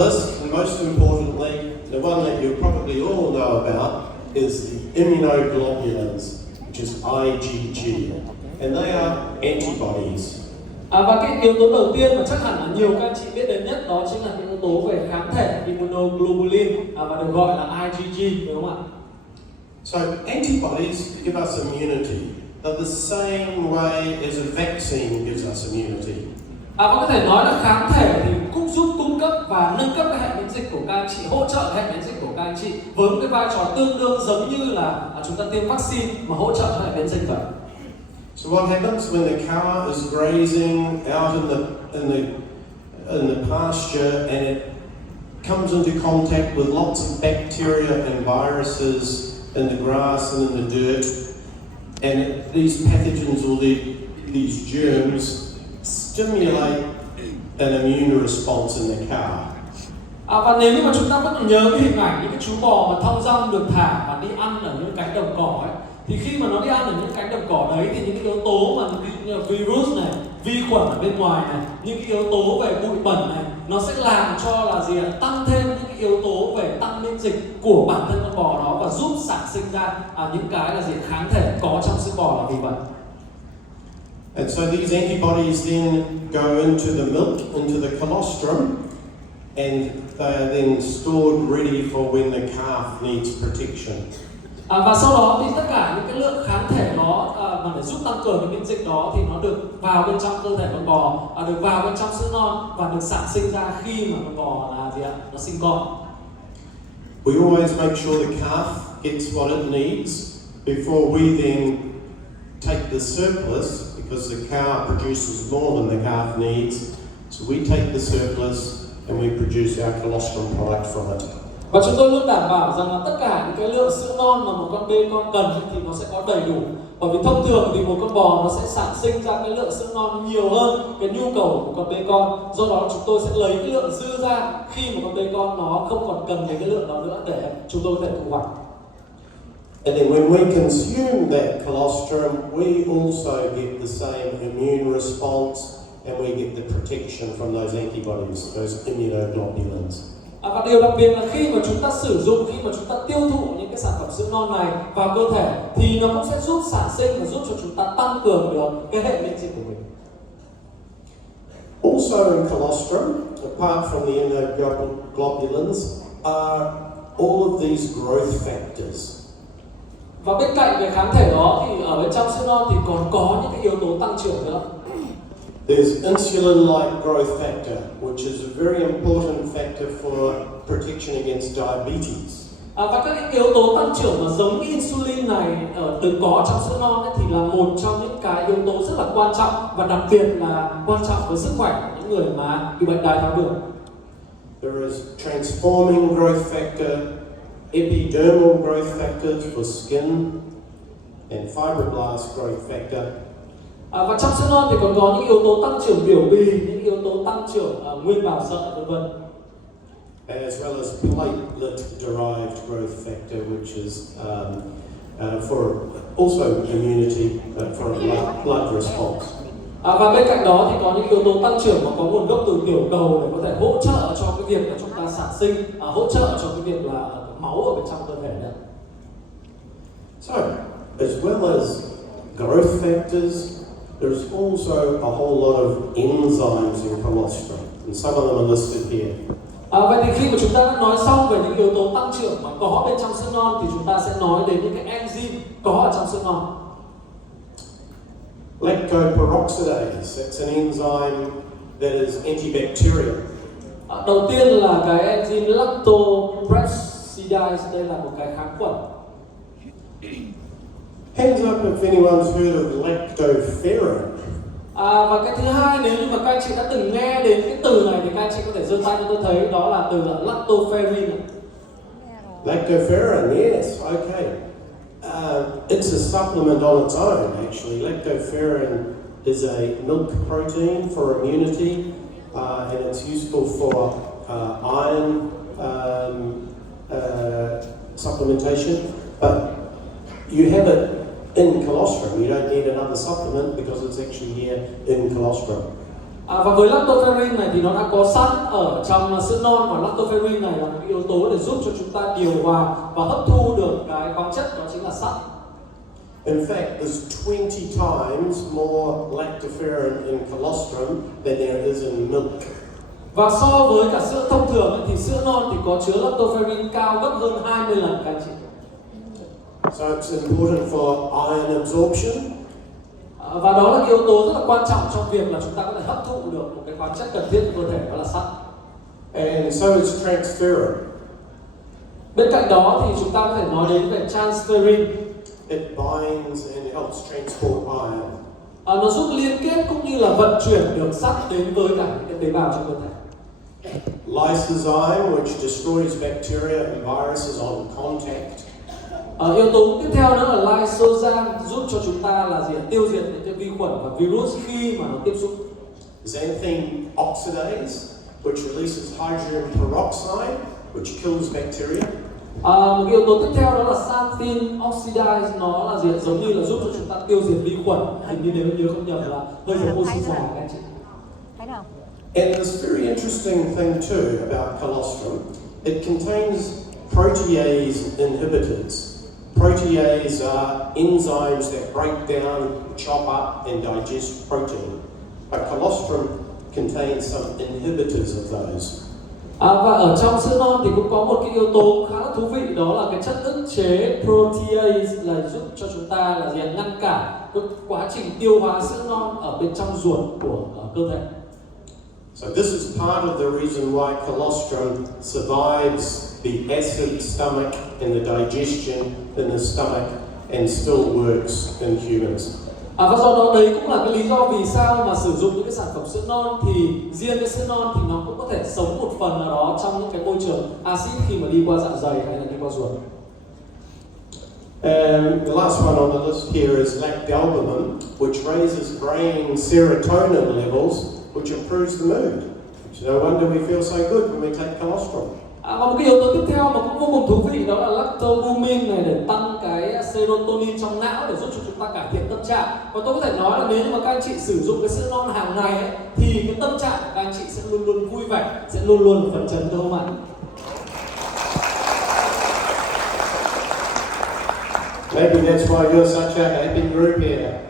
First, and most importantly, the one that you probably all know about is the immunoglobulins, which is IgG, and they are antibodies. Và cái yếu tố đầu tiên mà chắc hẳn là nhiều các anh chị biết đến nhất đó chính là cái yếu tố về kháng thể immunoglobulin và được gọi là igG, đúng không ạ? So antibodies give us immunity. They're the same way as a vaccine gives us immunity. Và có thể nói là kháng thể thì cũng giúp cung cấp và nâng cấp cái hệ miễn dịch của các anh chị, hỗ trợ hệ miễn dịch của các anh chị với một cái vai trò tương đương giống như là chúng ta tiêm vaccine mà hỗ trợ cho hệ miễn dịch vậy. So what happens when the cow is grazing out in the pasture and it comes into contact with lots of bacteria and viruses in the grass and in the dirt, and these pathogens or these germs stimulate an immune response in the cow. Và nếu như mà chúng ta vẫn nhớ cái hình ảnh những cái chú bò mà thong dong được thả và đi ăn ở những cánh đồng cỏ ấy, thì khi mà nó đi ăn ở những cánh đồng cỏ đấy thì những cái yếu tố mà như là virus này, vi khuẩn ở bên ngoài này, những cái yếu tố về bụi bẩn này, nó sẽ làm cho là gì ạ? Tăng thêm những cái yếu tố về tăng miễn dịch của bản thân con bò đó và giúp sản sinh ra những cái là gì? Kháng thể có trong sữa bò là vì vậy. And so these antibodies then go into the milk, into the colostrum, and they are then stored ready for when the calf needs protection. Và sau đó thì tất cả những cái lượng kháng thể đó mà để giúp tăng cường cái miễn dịch đó thì nó được vào bên trong cơ thể con bò, được vào bên trong sữa non và được sản sinh ra khi mà con bò là gì ạ? Nó sinh con. We always make sure the calf gets what it needs before we then take the surplus, because the cow produces more than the calf needs. So we take the surplus and we produce our colostrum product from it. Và chúng tôi luôn đảm bảo rằng là tất cả những cái lượng sữa non mà một con bê con cần thì nó sẽ có đầy đủ. Bởi vì thông thường thì một con bò nó sẽ sản sinh ra cái lượng sữa non nhiều hơn cái nhu cầu của con bê con. Do đó chúng tôi sẽ lấy cái lượng dư ra khi mà con bê con nó không còn cần đến cái lượng đó nữa để chúng tôi có thể thu hoạch. And then when we consume that colostrum, we also get the same immune response and we get the protection from those antibodies, those immunoglobulins. Và điều đặc biệt là khi mà chúng ta sử dụng, khi mà chúng ta tiêu thụ những cái sản phẩm sữa non này vào cơ thể thì nó cũng sẽ giúp sản sinh và giúp cho chúng ta tăng cường được cái hệ miễn dịch của mình. Also in colostrum, apart from the immunoglobulins, are all of these growth factors. Và bên cạnh cái kháng thể đó thì ở bên trong sữa non thì còn có những cái yếu tố tăng trưởng nữa. There's insulin-like growth factor, which is a very important factor for protection against diabetes. Và các yếu tố tăng trưởng mà giống insulin này được có trong sữa non ấy, thì là một trong những cái yếu tố rất là quan trọng và đặc biệt là quan trọng với sức khỏe của những người mà bị bệnh đái tháo đường. There is transforming growth factor, epidermal growth factors for skin, and fibroblast growth factor. Và trong sữa non thì còn có những yếu tố tăng trưởng biểu bì, những yếu tố tăng trưởng nguyên bào sợi v.v. As well as platelet-derived growth factor, which is for also immunity, but for a blood response. Và bên cạnh đó thì có những yếu tố tăng trưởng mà có nguồn gốc từ tiểu cầu để có thể hỗ trợ cho cái việc là chúng ta sản sinh, hỗ trợ cho cái việc là máu ở bên trong cơ thể nữa. So, as well as growth factors, there's also a whole lot of enzymes in colostrum, and some of them are listed here. Vậy thì khi mà chúng ta đã nói xong về những yếu tố tăng trưởng mà có bên trong sữa non thì chúng ta sẽ nói đến những cái enzyme có ở trong sữa non. Lactoperoxidase, that's an enzyme that is antibacterial. Đầu tiên là cái enzyme lactoperoxidase, đây là một cái kháng khuẩn. Hands up if anyone's heard of lactoferrin. Và cái thứ hai, nếu như mà các anh chị đã từng nghe đến cái từ này thì các anh chị có thể giơ tay cho tôi thấy, đó là từ là lactoferrin. Lactoferrin, yes, okay. It's a supplement on its own, actually. Lactoferrin is a milk protein for immunity, and it's useful for iron supplementation. But you have it in colostrum. You don't need another supplement because it's actually here in colostrum. Và với lactoferrin này thì nó đã có sẵn ở trong sữa non, và lactoferrin này là một yếu tố để giúp cho chúng ta điều hòa và hấp thu được cái khoáng chất, đó chính là sắt. In fact, there's 20 times more lactoferrin in colostrum than there is in milk. Và so với cả sữa thông thường ấy, thì sữa non thì có chứa lactoferrin cao gấp hơn 20 lần các anh chị. So it's important for iron absorption. Và đó là cái yếu tố rất là quan trọng trong việc là chúng ta có thể hấp thụ được một cái khoáng chất cần thiết cho cơ thể, đó là sắt. And so is transferrin. Bên cạnh đó thì chúng ta có thể nói đến về transferrin. It binds and helps transport iron. Nó giúp liên kết cũng như là vận chuyển được sắt đến với cả những cái tế bào trong cơ thể. Lysozyme, which destroys bacteria and viruses on contact. Yếu tố tiếp theo đó là lysozyme, giúp cho chúng ta là gì? Tiêu diệt những cái vi khuẩn và virus khi mà nó tiếp xúc. Xanthine oxidase, which releases hydrogen peroxide, which kills bacteria. Một cái yếu tố tiếp theo đó là xanthine oxidase, nó là gì? Giống như là giúp cho chúng ta tiêu diệt vi khuẩn, hình như nếu nhớ không nhầm là hơi giống oxy già các anh chị. Thấy nào? And there's a very interesting thing too about colostrum. It contains protease inhibitors. Protease are enzymes that break down, chop up, and digest protein. But colostrum contains some inhibitors of those. Và ở trong sữa non thì cũng có một cái yếu tố khá là thú vị, đó là cái chất ức chế protease là giúp cho chúng ta là gì? Ngăn cản cái quá trình tiêu hóa sữa non ở bên trong ruột của cơ thể. So this is part of the reason why colostrum survives the acid stomach and the digestion in the stomach and still works in humans. Và do đó đấy cũng là cái lý do vì sao mà sử dụng những cái sản phẩm sữa non thì riêng cái sữa non thì nó cũng có thể sống một phần nào đó trong những cái môi trường axit khi mà đi qua dạ dày hay là đi qua ruột. The last one on the list here is lactalbumin, which raises brain serotonin levels, which improves the mood. No wonder we feel so good when we take colostrum. Và một cái yếu tố tiếp theo mà cũng vô cùng thú vị đó là lactalbumin này để tăng cái serotonin trong não để giúp cho chúng ta cải thiện tâm trạng. Và tôi có thể nói là nếu như mà các anh chị sử dụng cái sữa non hàng ngày ấy, thì cái tâm trạng của các anh chị sẽ luôn luôn vui vẻ, sẽ luôn luôn phấn chấn, đúng không ạ? Maybe that's why you're such a happy group here.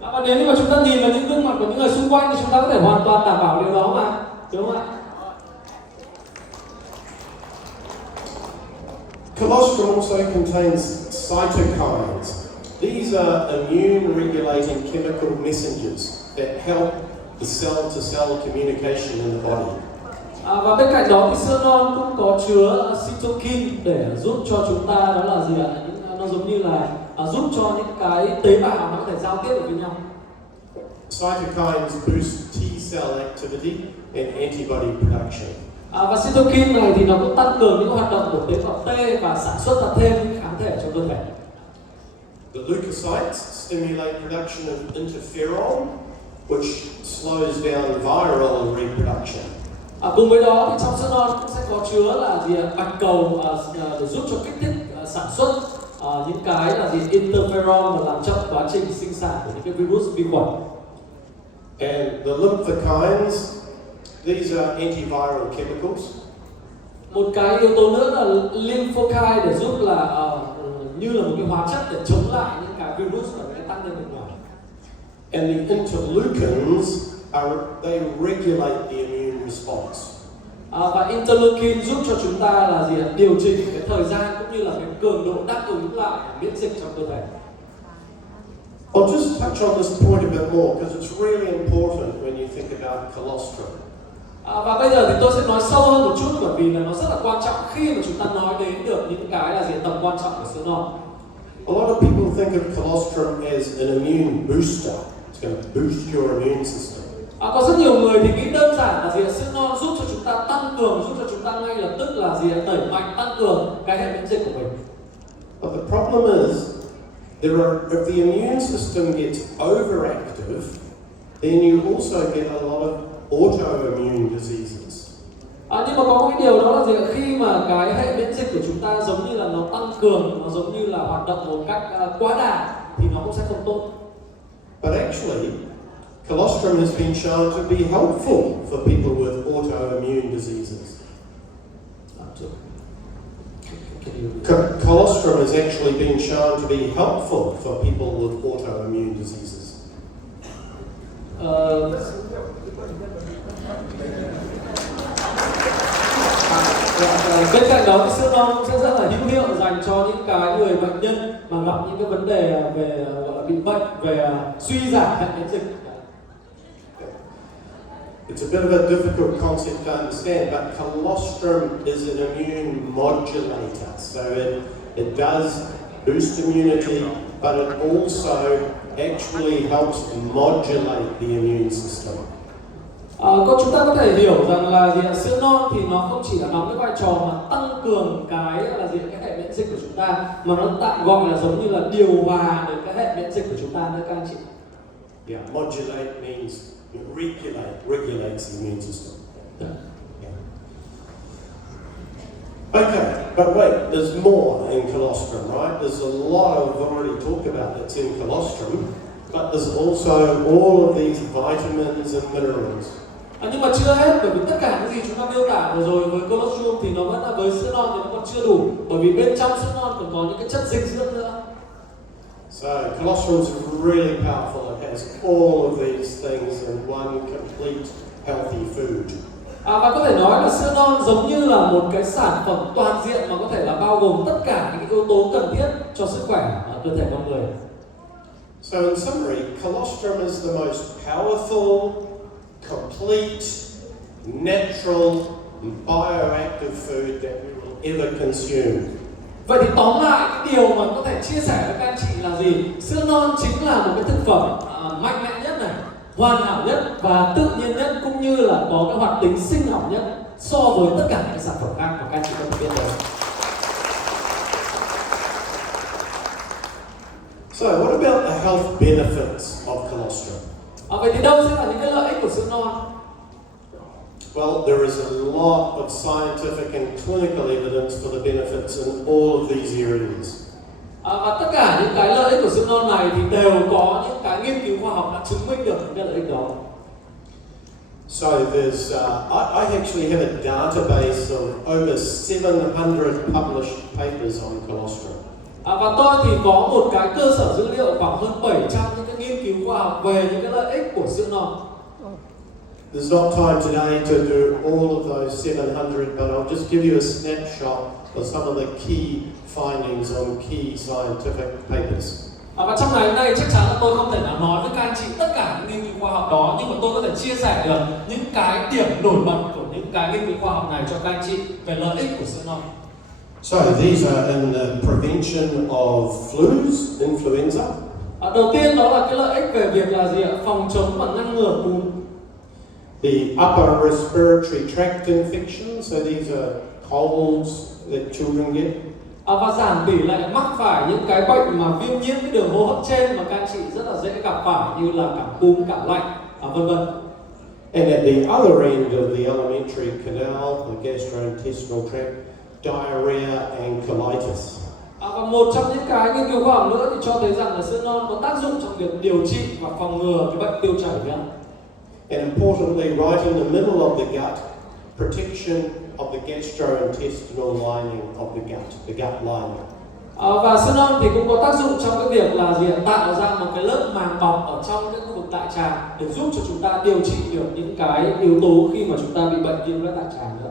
Và nếu như mà chúng ta nhìn vào những gương mặt của những người xung quanh thì chúng ta có thể hoàn toàn đảm bảo điều đó mà, đúng không ạ? Colostrum also contains cytokines. These are immune regulating chemical messengers that help the cell-to-cell communication in the body. Và bên cạnh đó thì sữa non cũng có chứa cytokine để giúp cho chúng ta, đó là gì ạ? Nó giống như là giúp cho những cái tế bào nó có thể giao tiếp được với nhau. Cytokines boost T-cell activity and antibody production. Và cytokine này thì nó cũng tăng cường những hoạt động của tế bào T và sản xuất ra thêm những kháng thể trong cơ thể. The leukocytes stimulate production of interferon, which slows down viral reproduction. Cùng với đó thì trong sữa non cũng sẽ có chứa là gì ạ? Bạch cầu để giúp cho kích thích sản xuất những cái là gì? Interferon và làm chậm quá trình sinh sản của những cái virus vi khuẩn. And the lymphokines, these are antiviral chemicals. Một cái yếu tố nữa là lymphokine để giúp là như là một cái hóa chất để chống lại những cái virus và những cái tác nhân bên ngoài. And the interleukins they regulate the immune response. Và interleukin giúp cho chúng ta là gì ạ? Điều chỉnh cái thời gian cũng như là cái cường độ đáp ứng lại miễn dịch trong cơ thể. I'll just touch on this point a bit more because it's really important when you think about colostrum. Và bây giờ thì tôi sẽ nói sâu hơn một chút bởi vì là nó rất là quan trọng khi mà chúng ta nói đến được những cái là gì tầm quan trọng của sữa non. A lot of people think of colostrum as an immune booster. It's going to boost your immune system. Có rất nhiều người thì nghĩ đơn giản là gì sữa non giúp cho chúng ta tăng cường, giúp cho chúng ta ngay lập tức là gì đẩy mạnh tăng cường cái hệ miễn dịch của mình. But the problem is, if the immune system gets overactive, then you also get a lot of autoimmune diseases. Nhưng mà có một cái điều đó là gì khi mà cái hệ miễn dịch của chúng ta giống như là nó tăng cường, nó giống như là hoạt động một cách quá đà thì nó cũng sẽ không tốt. But actually, colostrum has been shown to be helpful for people with autoimmune diseases. Colostrum has actually been shown to be helpful for people with autoimmune diseases. Bên cạnh đó thì sữa non sẽ rất là hữu hiệu dành cho những cái người bệnh nhân mà gặp những cái vấn đề về gọi là bị bệnh về suy giảm hệ miễn dịch. It's a bit of a difficult concept to understand, but colostrum is an immune modulator. So it does boost immunity, but it also actually helps modulate the immune system. Chúng ta có thể hiểu rằng là sữa non thì nó không chỉ là đóng cái vai trò mà tăng cường cái hệ miễn dịch của chúng ta, mà nó tạm gọi là giống như là điều hòa được cái hệ miễn dịch của chúng ta nữa các anh chị. Yeah, modulate means regulates the immune system. Yeah. Okay, but wait, there's more in colostrum, right? There's a lot I've already talked about that's in colostrum, but there's also all of these vitamins and minerals. Nhưng mà chưa hết, bởi vì tất cả những gì chúng ta miêu tả vừa rồi với colostrum thì nó vẫn là với sữa non thì nó còn chưa đủ, bởi vì bên trong sữa non còn có những cái chất dinh dưỡng nữa. So colostrum is really powerful. It has all of these things in one complete healthy food. Và có thể nói là sữa non giống như là một cái sản phẩm toàn diện mà có thể là bao gồm tất cả những yếu tố cần thiết cho sức khỏe cơ thể con người. So in summary, colostrum is the most powerful, complete, natural, bioactive food that we will ever consume. Vậy thì tóm lại cái điều mà có thể chia sẻ với các anh chị là gì? Sữa non chính là một cái thực phẩm mạnh mẽ nhất này, hoàn hảo nhất và tự nhiên nhất, cũng như là có cái hoạt tính sinh học nhất so với tất cả những sản phẩm khác mà các anh chị có thể biết đến. So what about the health benefits of colostrum? Vậy thì đâu sẽ là những cái lợi ích của sữa non? Well, there is a lot of scientific and clinical evidence for the benefits in all of these areas. Và tất cả những cái lợi ích của sữa non này thì đều có những cái nghiên cứu khoa học đã chứng minh được những cái lợi ích đó. So there's, I actually have a database of over 700 published papers on colostrum. Và tôi thì có một cái cơ sở dữ liệu khoảng hơn 700 những cái nghiên cứu khoa học về những cái lợi ích của sữa non. There's not time today to do all of those 700, but I'll just give you a snapshot of some of the key findings on key scientific papers. Và trong ngày hôm nay chắc chắn là tôi không thể nào nói với các anh chị tất cả những nghiên cứu khoa học đó, nhưng mà tôi có thể chia sẻ được những cái điểm nổi bật của những cái nghiên cứu khoa học này cho các anh chị về lợi ích của sữa non. So these are in the prevention of flus, influenza. Đầu tiên đó là cái lợi ích về việc là gì ạ? Phòng chống và ngăn ngừa cúm. The upper respiratory tract infections, so these are colds that children get. Và giảm tỷ lệ mắc phải những cái bệnh mà viêm nhiễm cái đường hô hấp trên mà các anh chị rất là dễ gặp phải, như là cảm cúm, cảm lạnh, vân vân. And at the other end of the alimentary canal, the gastrointestinal tract, diarrhea and colitis. Và một trong những cái nghiên cứu khoa học nữa thì cho thấy rằng là sữa non có tác dụng trong việc điều trị và phòng ngừa cái bệnh tiêu chảy nữa. And importantly, right in the middle of the gut, protection of the gastrointestinal lining of the gut lining. Và sữa non thì cũng có tác dụng trong cái việc là gì? Tạo ra một cái lớp màng bọc ở trong cái khu vực đại tràng để giúp cho chúng ta điều trị được những cái yếu tố khi mà chúng ta bị bệnh viêm loét đại tràng nữa.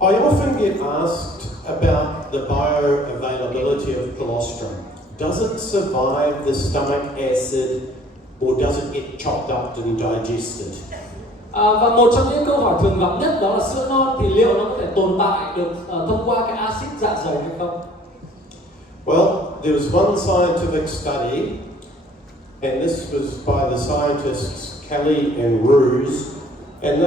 I often get asked about the bioavailability of colostrum. Does it survive the stomach acid, or does it get chopped up and digested? Và một trong những câu hỏi thường gặp nhất đó là sữa non thì liệu nó có thể tồn tại được thông qua cái axit dạ dày hay không? Well, there was one scientific study, and this was by the scientists Kelly and Ruse, and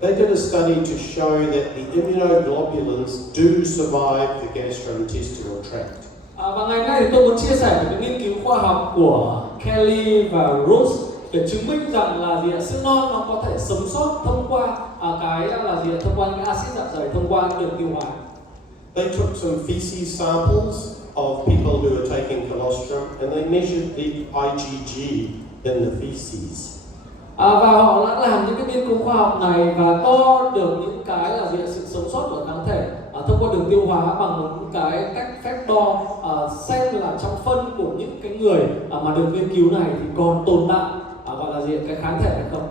they did a study to show that the immunoglobulins do survive the gastrointestinal tract. Và ngày hôm nay thì tôi muốn chia sẻ về cái nghiên cứu khoa học của Kelly và Rose để chứng minh rằng là sữa non nó có thể sống sót thông qua thông qua những axit dạ dày, thông qua đường tiêu hóa. They took some feces samples of people who were taking colostrum, and they measured the igG in the feces. Và họ đã làm những cái nghiên cứu khoa học này và đo được những cái là sự sống sót của kháng thể thông qua đường tiêu hóa bằng một cái cách phép đo xem là trong phân của những cái người mà được nghiên cứu này thì còn tồn tại gọi là cái kháng thể hay không.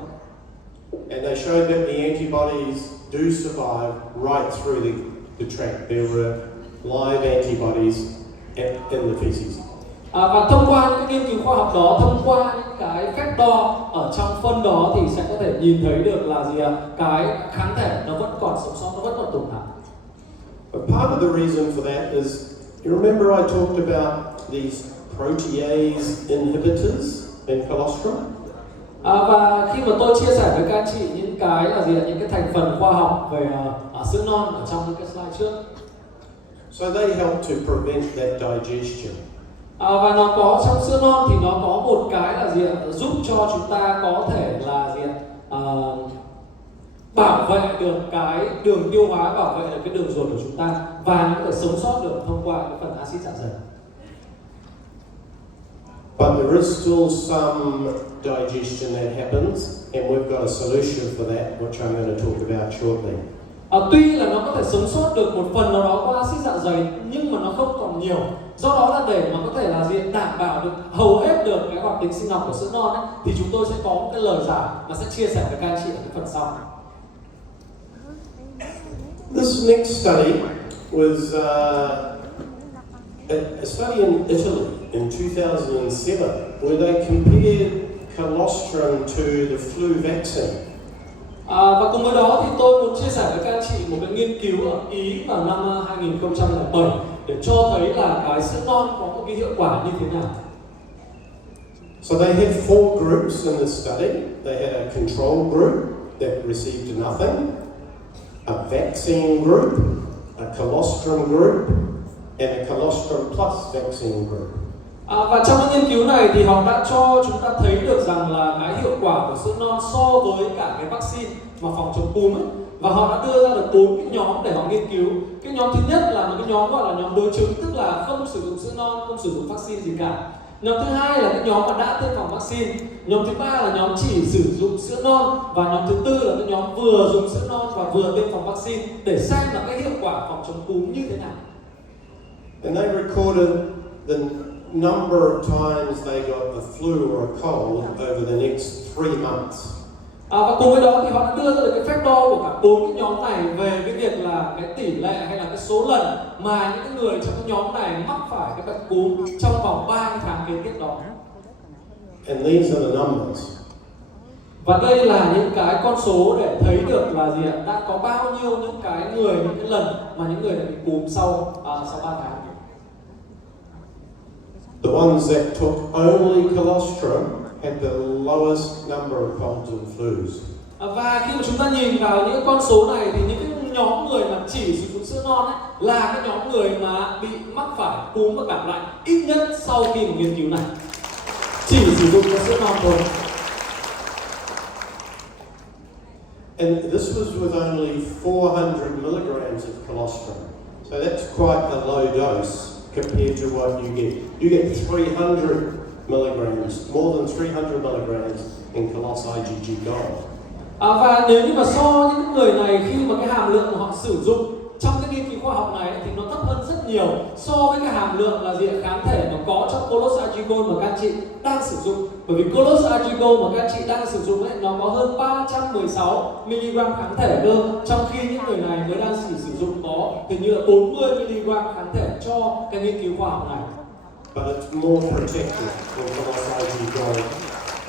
And they showed that the antibodies do survive right through the tract. There were live antibodies in the feces. Và thông qua những cái nghiên cứu khoa học đó, thông qua những cái phép đo ở trong phân đó thì sẽ có thể nhìn thấy được là cái kháng thể nó vẫn còn sống sót, nó vẫn còn tồn tại. But part of the reason for that is, you remember I talked about these protease inhibitors in colostrum? Và khi mà tôi chia sẻ với các anh chị những cái là những cái thành phần khoa học về sữa non ở trong những cái slide trước. So they help to prevent that digestion. Và nó có trong sữa non thì nó có một cái là giúp cho chúng ta có thể là bảo vệ được cái đường tiêu hóa, bảo vệ được cái đường ruột của chúng ta và nó có thể sống sót được thông qua cái phần axit dạ dày. But there is still some digestion that happens, and we've got a solution for that, which I'm going to talk about shortly. Tuy là nó có thể sống sót được một phần nào đó qua axit dạ dày nhưng mà nó không còn nhiều. Do đó là để mà có thể là đảm bảo được hầu hết được cái hoạt tính sinh học của sữa non ấy, thì chúng tôi sẽ có một cái lời giải mà sẽ chia sẻ với các anh chị ở cái phần sau. This next study was a study in Italy in 2007 where they compared colostrum to the flu vaccine. Và cùng với đó thì tôi muốn chia sẻ với các anh chị một cái nghiên cứu ở Ý vào năm 2007 để cho thấy là cái sữa non có một cái hiệu quả như thế nào. So they had 4 groups in the study. They had a control group that received nothing, a vaccine group, a colostrum group, and a colostrum plus vaccine group. Và trong cái nghiên cứu này thì họ đã cho chúng ta thấy được rằng là cái hiệu quả của sữa non so với cả cái vaccine mà phòng chống cúm ấy. Và họ đã đưa ra được 4 cái nhóm để họ nghiên cứu. Cái nhóm thứ nhất là một cái nhóm gọi là nhóm đối chứng, tức là không sử dụng sữa non, không sử dụng vaccine gì cả. Nhóm thứ hai là cái nhóm mà đã tiêm phòng vaccine. Nhóm thứ ba là nhóm chỉ sử dụng sữa non. Và nhóm thứ tư là cái nhóm vừa dùng sữa non và vừa tiêm phòng vaccine để xem là cái hiệu quả phòng chống cúm như thế nào. And they recorded the number of times they got a flu or a cold over the next 3 months. Và cùng với đó thì họ đã đưa ra được cái phép đo của cả 4 cái nhóm này về cái việc là cái tỷ lệ hay là cái số lần mà những cái người trong cái nhóm này mắc phải cái bệnh cúm trong vòng 3 tháng kế tiếp đó. And these are the numbers. Và đây là những cái con số để thấy được là đã có bao nhiêu những cái người, những cái lần mà những người đã bị cúm sau 3 tháng. The ones that took only colostrum had the lowest number of colds and flus. Và khi mà chúng ta nhìn vào những con số này thì những cái nhóm người mà chỉ sử dụng sữa non ấy là cái nhóm người mà bị mắc phải cúm và cảm lạnh ít nhất sau khi một nghiên cứu này. Chỉ sử dụng cái sữa non thôi. And this was with only 400 milligrams of colostrum. So that's quite a low dose compared to what you get. You get 300 milligrams, more than 300 milligrams in COLOS igGOLD. Và nếu như mà so những người này khi mà cái hàm lượng mà họ sử dụng trong cái nghiên cứu khoa học này thì nó thấp hơn rất nhiều so với cái hàm lượng là kháng thể nó có trong COLOS igGOLD mà các anh chị đang sử dụng. Bởi vì COLOS igGOLD mà các anh chị đang sử dụng ấy, nó có hơn 316 mg kháng thể cơ, trong khi những người này mới đang chỉ sử dụng có hình như là 40 mg kháng thể cho cái nghiên cứu khoa học này. But it's more protective than COLOS igGOLD.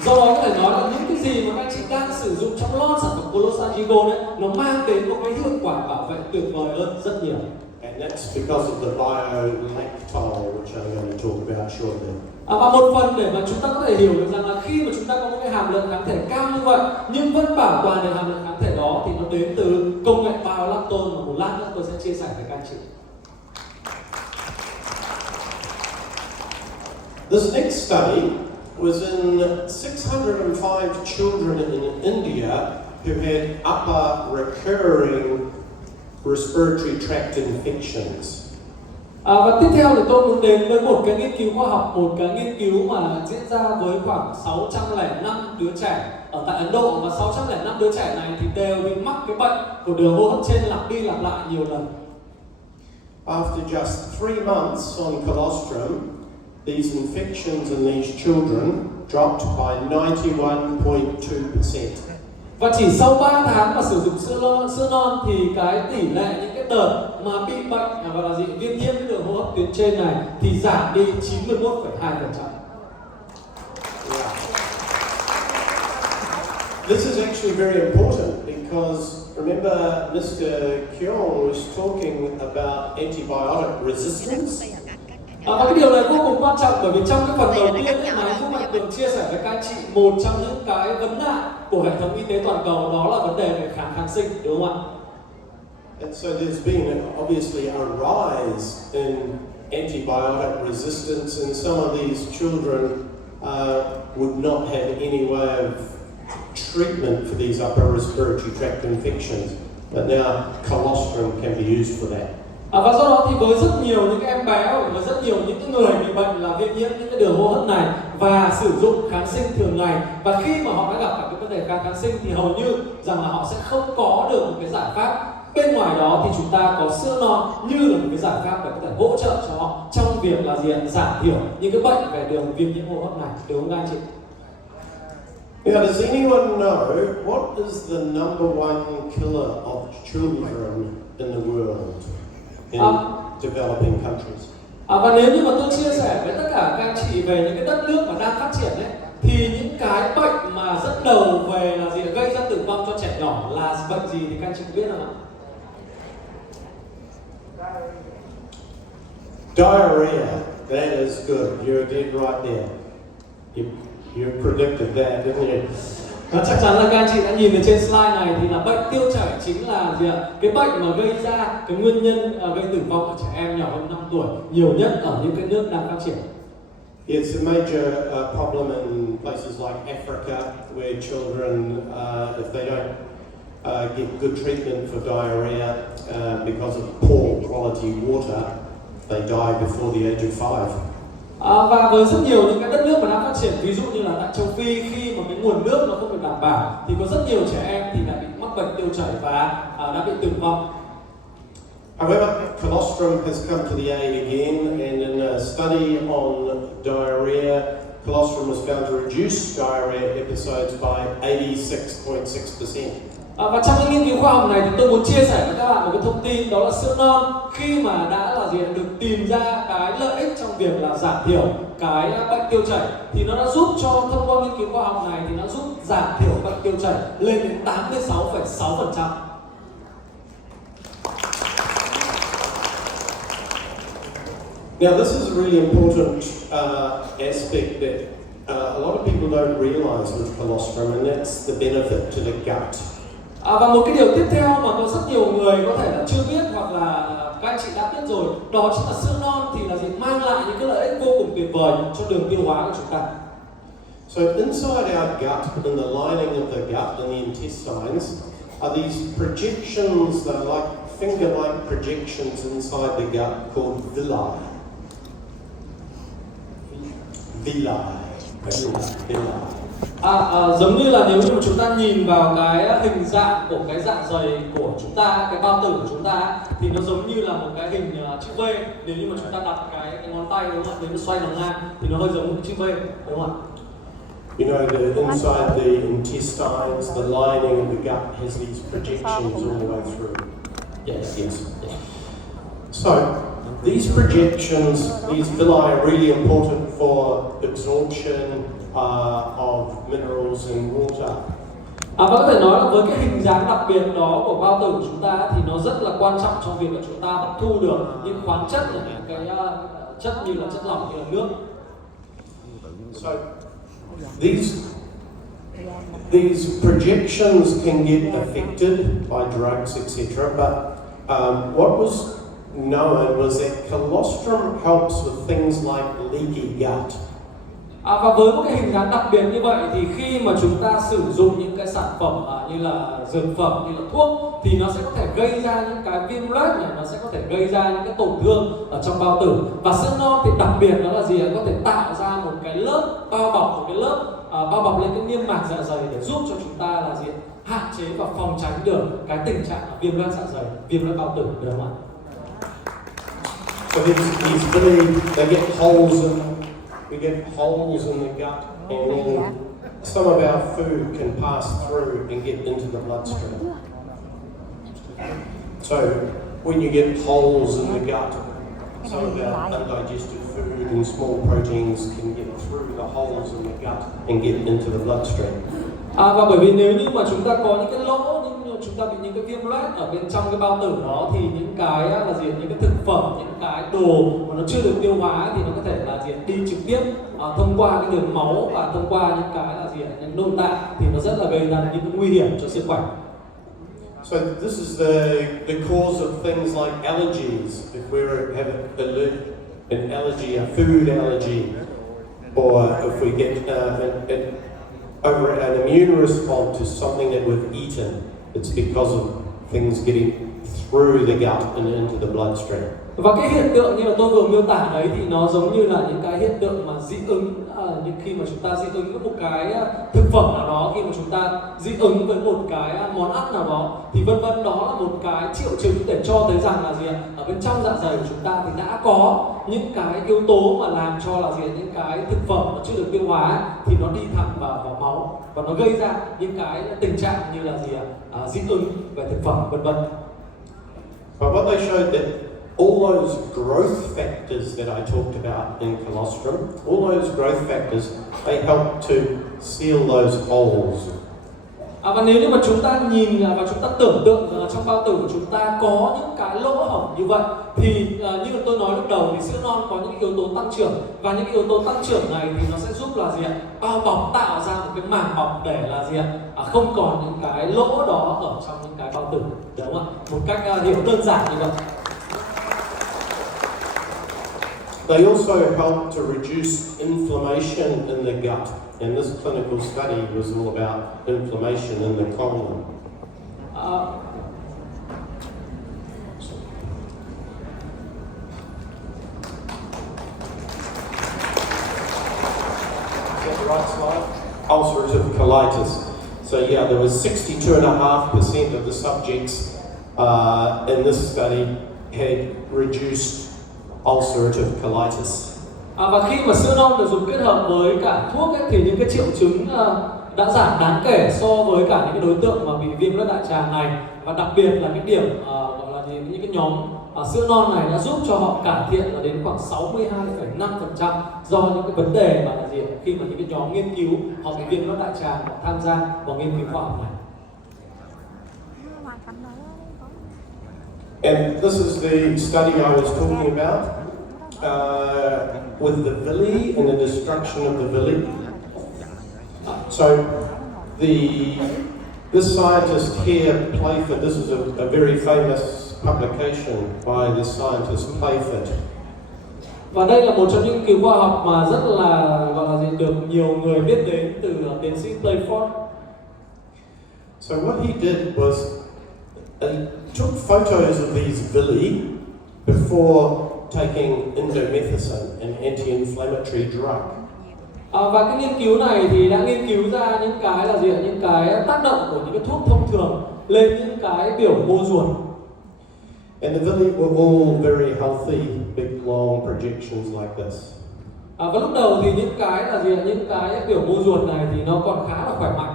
Do đó có thể nói là những cái gì mà các anh chị đang sử dụng trong lon sản phẩm COLOS igGOLD ấy, nó mang đến một cái hiệu quả bảo vệ tuyệt vời hơn rất nhiều. And that's because of the bio-lactol, which I'm going to talk about shortly. Và một phần để mà chúng ta có thể hiểu được rằng là khi mà chúng ta có một cái hàm lượng kháng thể cao như vậy nhưng vẫn bảo toàn được hàm lượng kháng thể đó thì nó đến từ công nghệ bio-lactol mà một lát nữa tôi sẽ chia sẻ với các anh chị. This next study was in 605 children in India who had upper recurring respiratory tract infections. Và tiếp theo thì tôi muốn đến với một cái nghiên cứu khoa học, một cái nghiên cứu mà diễn ra với khoảng 605 đứa trẻ ở tại Ấn Độ, và 605 đứa trẻ này thì đều bị mắc cái bệnh của đường hô hấp trên lặp đi lặp lại nhiều lần. After just 3 months on colostrum, these infections in these children dropped by 91.2%. Và chỉ sau 3 tháng mà sử dụng sữa non thì cái tỷ lệ những cái đợt mà bị bệnh gọi là gì, viêm nhiễm cái đường hô hấp tuyến trên này thì giảm đi 91,2%. This is actually very important because remember Mr. Kyung was talking about antibiotic resistance. Và cái điều này vô cùng quan trọng, bởi vì trong cái phần đầu tiên ấy, mà Phúc Mạnh Tường chia sẻ với các anh chị, một trong những cái vấn nạn của hệ thống y tế toàn cầu đó là vấn đề về kháng sinh, đúng không ạ? And so there's been obviously a rise in antibiotic resistance, and some of these children would not have any way of treatment for these upper respiratory tract infections, but now colostrum can be used for that. Và do đó thì với rất nhiều những em bé và rất nhiều những người bị bệnh là viêm nhiễm những cái đường hô hấp này và sử dụng kháng sinh thường ngày, và khi mà họ đã gặp phải cái vấn đề kháng sinh thì hầu như rằng là họ sẽ không có được một cái giải pháp bên ngoài đó, thì chúng ta có sữa non như là một cái giải pháp để có thể hỗ trợ cho họ trong việc là giảm thiểu những cái bệnh về đường viêm nhiễm hô hấp này, đúng không anh chị? Now, does anyone know what is the number one killer of children in the world in developing countries? Và nếu như mà tôi chia sẻ với tất cả các anh chị về những cái đất nước mà đang phát triển ấy, thì những cái bệnh mà dẫn đầu về là gì, gây ra tử vong cho trẻ nhỏ là bệnh gì thì các anh chị có biết không ạ? Diarrhea. That is good. You're dead right there. You predicted that, didn't you? Và chắc chắn là các anh chị đã nhìn thấy trên slide này thì là bệnh tiêu chảy chính là gì ạ? Cái bệnh mà gây ra cái nguyên nhân gây tử vong ở trẻ em nhỏ hơn 5 tuổi nhiều nhất ở những cái nước đang phát triển. It's a major problem in places like Africa, where children, if they don't get good treatment for diarrhea because of poor quality water, they die before the age of 5. Và với rất nhiều những cái đất nước mà đang phát triển, ví dụ như là tại châu Phi, khi mà cái nguồn nước nó không được đảm bảo thì có rất nhiều trẻ em thì đã bị mắc bệnh tiêu chảy và đã bị tử vong. However, colostrum has come to the aid again, and in a study on diarrhea, colostrum was found to reduce diarrhea episodes by 86.6%. Và trong cái nghiên cứu khoa học này thì tôi muốn chia sẻ với các bạn một cái thông tin, đó là sữa non khi mà đã là gì, được tìm ra cái lợi ích trong việc là giảm thiểu cái bệnh tiêu chảy, thì nó đã giúp cho, thông qua nghiên cứu khoa học này thì nó giúp giảm thiểu bệnh tiêu chảy lên đến 86,6%. Now, this is a really important aspect that a lot of people don't realize with colostrum, and that's the benefit to the gut. Và một cái điều tiếp theo mà có rất nhiều người có thể là chưa biết, hoặc là các anh chị đã biết rồi, đó chính là sữa non thì là gì, mang lại những cái lợi ích vô cùng tuyệt vời cho đường tiêu hóa của chúng ta. So inside our gut, in the lining of the gut and the intestines, are these projections that are like finger-like projections inside the gut called villi. Villi. Giống như là nếu như mà chúng ta nhìn vào cái hình dạng của cái dạ dày của chúng ta, cái bao tử của chúng ta, thì nó giống như là một cái hình chữ V. Nếu như mà chúng ta đặt cái ngón tay, đúng không ạ, nếu mà xoay nó ngang thì nó hơi giống một chữ V, đúng không ạ? You know, the inside the intestines, the lining of the gut has these projections all the way through. Yes. So, these projections, these villi are really important for absorption of minerals in water. Và có thể nói là với cái hình dáng đặc biệt đó của bao tử của chúng ta thì nó rất là quan trọng trong việc là chúng ta hấp thu được những khoáng chất, những cái chất như là chất lỏng, như là nước. So, these projections can get affected by drugs, etc. But what was known was that colostrum helps with things like leaky gut. Và với một cái hình dáng đặc biệt như vậy thì khi mà chúng ta sử dụng những cái sản phẩm như là dược phẩm, như là thuốc, thì nó sẽ có thể gây ra những cái viêm loét này, nó sẽ có thể gây ra những cái tổn thương ở trong bao tử. Và sữa non thì đặc biệt đó là gì? Có thể tạo ra một cái lớp bao bọc, một cái lớp bao bọc lên cái niêm mạc dạ dày để giúp cho chúng ta là gì? Hạn chế và phòng tránh được cái tình trạng viêm loét dạ dày, viêm loét bao tử, được không ạ? So these really, they get holes in, we get holes in the gut, and then some of our food can pass through and get into the bloodstream. So when you get holes in the gut, some of our undigested food and small proteins can get through the holes in the gut and get into the bloodstream. Và bởi vì nếu như mà chúng ta có những cái lỗ, chúng ta bị những cái viêm loét ở bên trong cái bao tử đó, thì những cái là gì, những cái thực phẩm, những cái đồ mà nó chưa được tiêu hóa thì nó có thể là gì, đi trực tiếp thông qua cái đường máu và thông qua những cái là gì, những nội tạng, thì nó rất là gây ra những cái nguy hiểm cho sức khỏe. So this is the cause of things like allergies. If we have an allergy, a food allergy, or if we get an immune response to something that we've eaten, it's because of things getting through the gut and into the bloodstream. Và cái hiện tượng như là tôi vừa miêu tả đấy thì nó giống như là những cái hiện tượng mà dị ứng, những khi mà chúng ta dị ứng với một cái thực phẩm nào đó, khi mà chúng ta dị ứng với một cái món ăn nào đó, thì vân vân, đó là một cái triệu chứng để cho thấy rằng là gì ạ, ở bên trong dạ dày của chúng ta thì đã có những cái yếu tố mà làm cho là gì, những cái thực phẩm nó chưa được tiêu hóa thì nó đi thẳng vào máu và nó gây ra những cái tình trạng như là gì ạ, dị ứng về thực phẩm, vân vân. But what they showed that all those growth factors that I talked about in colostrum, all those growth factors, they help to seal those holes. Và nếu như mà chúng ta nhìn và chúng ta tưởng tượng rằng trong bao tử của chúng ta có những cái lỗ hổng như vậy, thì như là tôi nói lúc đầu thì sữa non có những yếu tố tăng trưởng, và những yếu tố tăng trưởng này thì nó sẽ giúp là gì ạ, bao bọc, tạo ra một cái màng bọc để là gì ạ, không còn những cái lỗ đó ở trong những cái bao tử, đúng không ạ? Một cách hiểu đơn giản như vậy. They also help to reduce inflammation in the gut, and this clinical study was all about inflammation in the colon. Is that the right slide? Ulcerative colitis. So yeah, there was 62.5% of the subjects in this study had reduced ulcerative colitis. Và khi mà sữa non được dùng kết hợp với cả thuốc ấy, thì những cái triệu chứng đã giảm đáng kể so với cả những cái đối tượng mà bị viêm loét đại tràng này. Và đặc biệt là cái điểm gọi là những cái nhóm sữa non này đã giúp cho họ cải thiện là đến khoảng 62,5% do những cái vấn đề mà là gì, khi mà những cái nhóm nghiên cứu họ bị viêm loét đại tràng họ tham gia vào nghiên cứu khoa học này. And this is the study I was talking about with the villi and the destruction of the villi. So this scientist here, Playford, this is a very famous publication by this scientist Playford. Và đây là một trong những nghiên cứu khoa học mà rất là gọi là gì, được nhiều người biết đến từ tiến sĩ Playford. So what he did was he took photos of these villi before taking indomethacin, an anti-inflammatory drug. Và cái nghiên cứu này thì đã nghiên cứu ra những cái là gì, những cái tác động của những cái thuốc thông thường lên những cái biểu mô ruột. And the villi were all very healthy, big long projections like this. Và lúc đầu thì những cái là gì, những cái biểu mô ruột này thì nó còn khá là khỏe mạnh.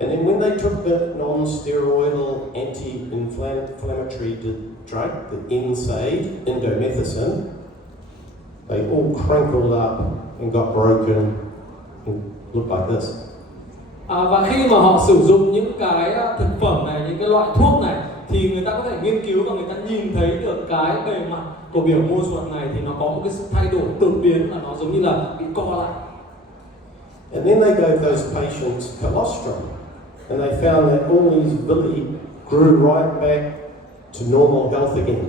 And then when they took the non-steroidal anti-inflammatory drug, the NSAID, indomethacin, they all crinkled up and got broken and looked like this. Và khi mà họ sử dụng những cái thực phẩm này, những cái loại thuốc này, thì người ta có thể nghiên cứu và người ta nhìn thấy được cái bề mặt của biểu mô ruột này thì nó có một cái sự thay đổi đột biến, là nó giống như là bị co lại. And then they gave those patients colostrum, and they found that all these villi grew right back to normal health again.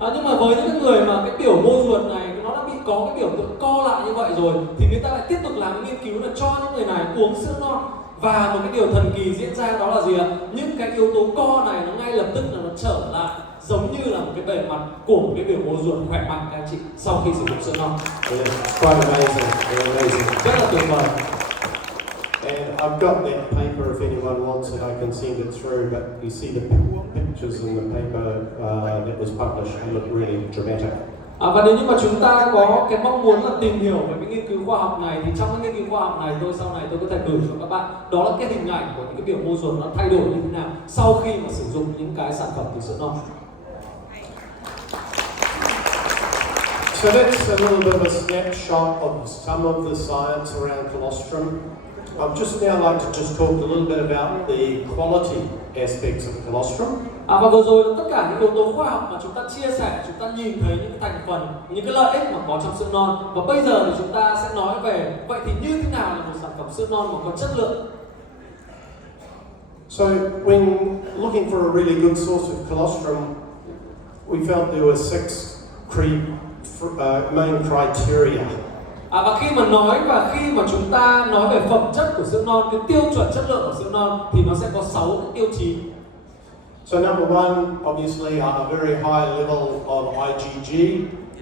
Nhưng mà với những người mà cái biểu mô ruột này nó đã bị có cái biểu tượng co lại như vậy rồi, thì người ta lại tiếp tục làm nghiên cứu là cho những người này uống sữa non, Và một cái điều thần kỳ diễn ra đó là gì ạ? Những cái yếu tố co này nó ngay lập tức là nó trở lại giống như là một cái bề mặt của một cái biểu mô ruột khỏe mạnh các anh chị sau khi sử dụng sữa non. Yeah, it's quite amazing, very amazing. Rất là tuyệt vời. And I've got that paper if anyone wants it, I can send it through, but you see the pictures in the paper that was published, they look really dramatic. Và nếu như mà chúng ta có cái mong muốn là tìm hiểu về cái nghiên cứu khoa học này thì trong cái nghiên cứu khoa học này sau này tôi có thể gửi cho các bạn, đó là cái hình ảnh của những cái biểu mô ruột nó thay đổi như thế nào sau khi mà sử dụng những cái sản phẩm từ sữa non. So that's a little bit of a snapshot of some of the science around colostrum. I'd just now like to just talk a little bit about the quality aspects of colostrum. Và vừa rồi là tất cả những yếu tố khoa học mà chúng ta chia sẻ, chúng ta nhìn thấy những cái thành phần, những cái lợi ích mà có trong sữa non. Và bây giờ thì chúng ta sẽ nói về vậy thì như thế nào là một sản phẩm sữa non mà có chất lượng. So when looking for a really good source of colostrum, we felt there were 6 main criteria. Và khi mà chúng ta nói về phẩm chất của sữa non, cái tiêu chuẩn chất lượng của sữa non thì nó sẽ có 6 cái tiêu chí. So number one, obviously, a very high level of igG,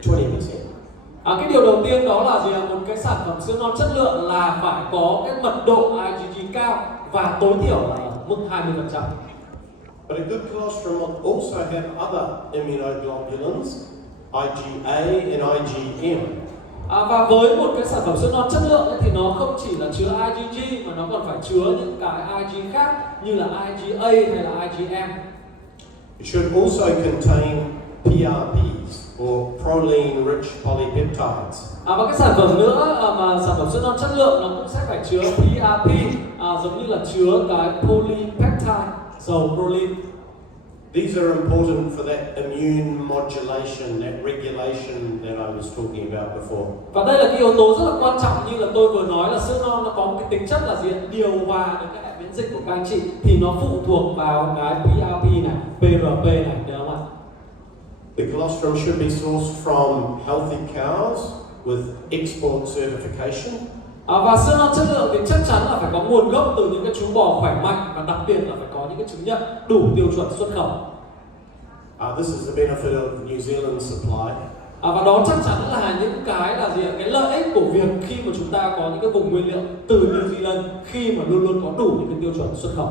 20%. Cái điều đầu tiên đó là gì ạ? Một cái sản phẩm sữa non chất lượng là phải có cái mật độ igG cao và tối thiểu là mức 20%. But a good colostrum will also have other immunoglobulins, IgA and IgM. Và với một cái sản phẩm sữa non chất lượng ấy, thì nó không chỉ là chứa igG mà nó còn phải chứa những cái Ig khác như là IgA hay là IgM. It should also contain PRPs, or proline-rich polypeptides. Và cái sản phẩm nữa mà sản phẩm sữa non chất lượng nó cũng sẽ phải chứa PRP, giống như là chứa cái polypeptide, dầu proline. These are important for that immune modulation, that regulation that I was talking about before. Và đây là cái yếu tố rất là quan trọng như là tôi vừa nói là sữa non nó có một cái tính chất là gì? Điều hòa được cái hệ miễn dịch của các anh chị thì nó phụ thuộc vào cái PRP này, PRP này, được không ạ? The colostrum should be sourced from healthy cows with export certification. Và sữa non chất lượng thì chắc chắn là phải có nguồn gốc từ những cái chú bò khỏe mạnh và đặc biệt là phải có những cái chứng nhận đủ tiêu chuẩn xuất khẩu. This is the benefit of New Zealand supply. Và đó chắc chắn là những cái là gì ạ? Cái lợi ích của việc khi mà chúng ta có những cái vùng nguyên liệu từ New Zealand khi mà luôn luôn có đủ những cái tiêu chuẩn xuất khẩu.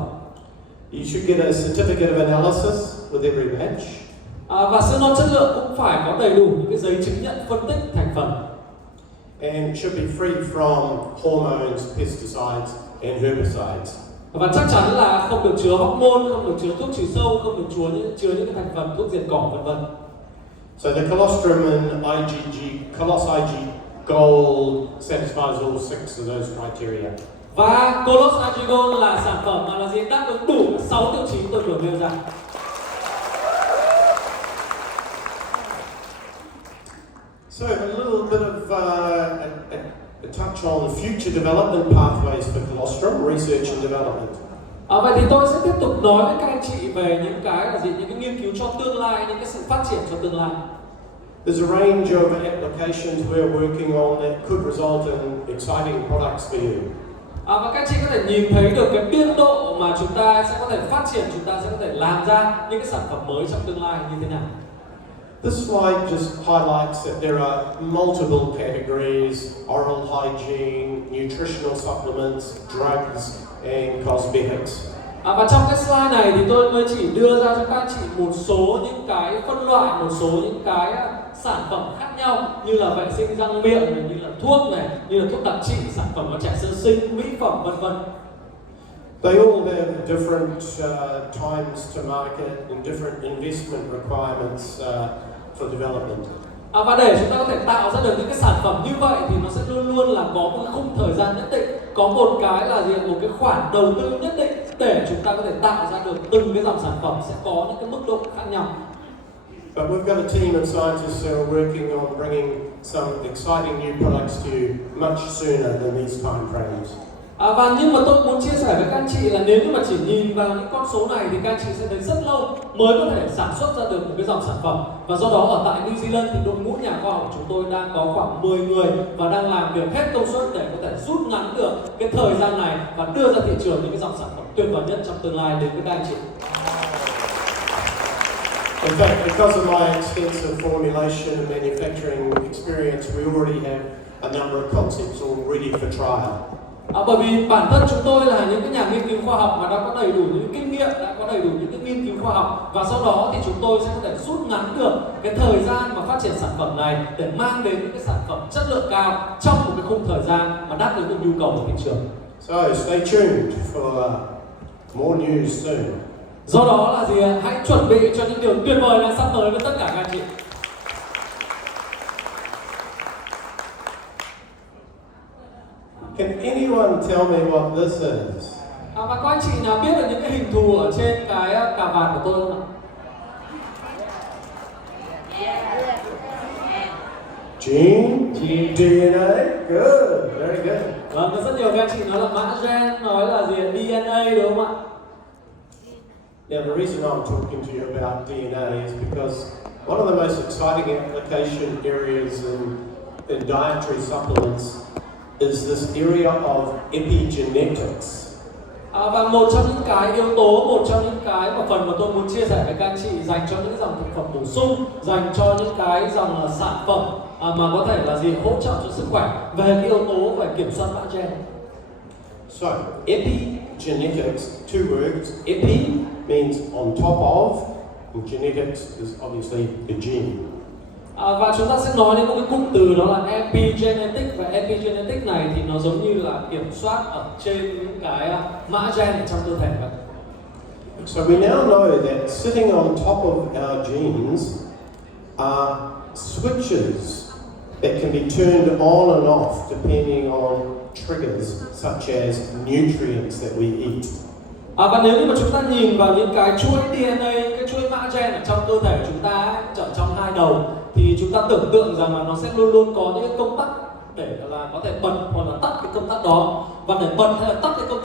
You should get a certificate of analysis with every batch. Và sữa non chất lượng cũng phải có đầy đủ những cái giấy chứng nhận phân tích thành phần. And it should be free from hormones, pesticides and herbicides. Và chắc chắn là không được chứa hormone, không được chứa thuốc trừ sâu, không được chứa những cái thành phần thuốc diệt cỏ vân vân. So the colostrum and COLOS igGOLD satisfies all 6 of those criteria. Và COLOS igGOLD là sản phẩm mà là gì? Đáp ứng đủ 6 tiêu chí tôi vừa nêu ra. So a little bit of a touch on future development pathways for colostrum, research and development. Vậy thì tôi sẽ tiếp tục nói với các anh chị về những cái là gì? Những cái nghiên cứu cho tương lai, những cái sự phát triển cho tương lai. There's a range of applications we're working on that could result in exciting products for you. Và các anh chị có thể nhìn thấy được cái biên độ mà chúng ta sẽ có thể phát triển, chúng ta sẽ có thể làm ra những cái sản phẩm mới trong tương lai như thế nào. This slide just highlights that there are multiple categories: oral hygiene, nutritional supplements, drugs, and cosmetics. Và trong cái slide này thì tôi mới chỉ đưa ra cho các anh chị một số những cái phân loại, một số những cái sản phẩm khác nhau như là vệ sinh răng miệng này, như là thuốc này, như là thuốc đặc trị, sản phẩm của trẻ sơ sinh, mỹ phẩm vân vân. They all have different times to market and different investment requirements for development. Và để chúng ta có thể tạo ra được những cái sản phẩm như vậy thì nó sẽ luôn luôn là có một khung thời gian nhất định, có một cái là gì, một cái khoản đầu tư nhất định để chúng ta có thể tạo ra được từng cái dòng sản phẩm sẽ có những cái mức độ khác nhau. But we've got a team of scientists who are working on bringing some exciting new products to you much sooner than these time frames. Và nhưng mà tôi muốn chia sẻ với các anh chị là nếu như mà chỉ nhìn vào những con số này thì các anh chị sẽ thấy rất lâu mới có thể sản xuất ra được một cái dòng sản phẩm. Và do đó ở tại New Zealand thì đội ngũ nhà khoa học của chúng tôi đang có khoảng 10 người và đang làm việc hết công suất để có thể rút ngắn được cái thời gian này và đưa ra thị trường những cái dòng sản phẩm tuyệt vời nhất trong tương lai đến với các anh chị. In fact, because of my extensive formulation and manufacturing experience, we already have a number of concepts all ready for trial. Bởi vì bản thân chúng tôi là những cái nhà nghiên cứu khoa học mà đã có đầy đủ những kinh nghiệm, đã có đầy đủ những cái nghiên cứu khoa học, và sau đó thì chúng tôi sẽ có thể rút ngắn được cái thời gian mà phát triển sản phẩm này để mang đến những cái sản phẩm chất lượng cao trong một cái khung thời gian mà đáp ứng được nhu cầu của thị trường. So stay tuned for more news soon. Do đó là gì? Hãy chuẩn bị cho những điều tuyệt vời đang sắp tới với tất cả các anh chị. Can anyone tell me what this is? Và các anh chị nào biết được những cái hình thù ở trên cái cà vạt của tôi không ạ? Gene, DNA, good, very good. Vâng, có rất nhiều các anh chị nói là mã gen, nói là gì? DNA đúng không ạ? Now the reason I'm talking to you about DNA is because one of the most exciting application areas in dietary supplements is this area of epigenetics. Và một trong những cái yếu tố, một trong những cái mà phần mà tôi muốn chia sẻ với các anh chị dành cho những dòng thực phẩm bổ sung, dành cho những cái dòng sản phẩm mà có thể là gì hỗ trợ cho sức khỏe về cái yếu tố về kiểm soát mã gen. So epigenetics, two words. Epi means on top of, and genetics is obviously the gene. Và chúng ta sẽ nói đến một cái cụm từ đó là epigenetic, và epigenetic này thì nó giống như là kiểm soát ở trên những cái mã gen ở trong cơ thể vậy. So we now know that sitting on top of our genes are switches that can be turned on and off depending on triggers such as nutrients that we eat. Và nếu như mà chúng ta nhìn vào những cái chuỗi DNA, cái chuỗi mã gen ở trong cơ thể của chúng ta ở trong hai đầu, thì chúng ta tưởng tượng rằng là nó sẽ luôn luôn có những công tắc để là có thể bật hoặc là tắt cái công tắc đó, và để bật hay là tắt cái công